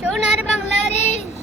সোনার বাংলাদেশ।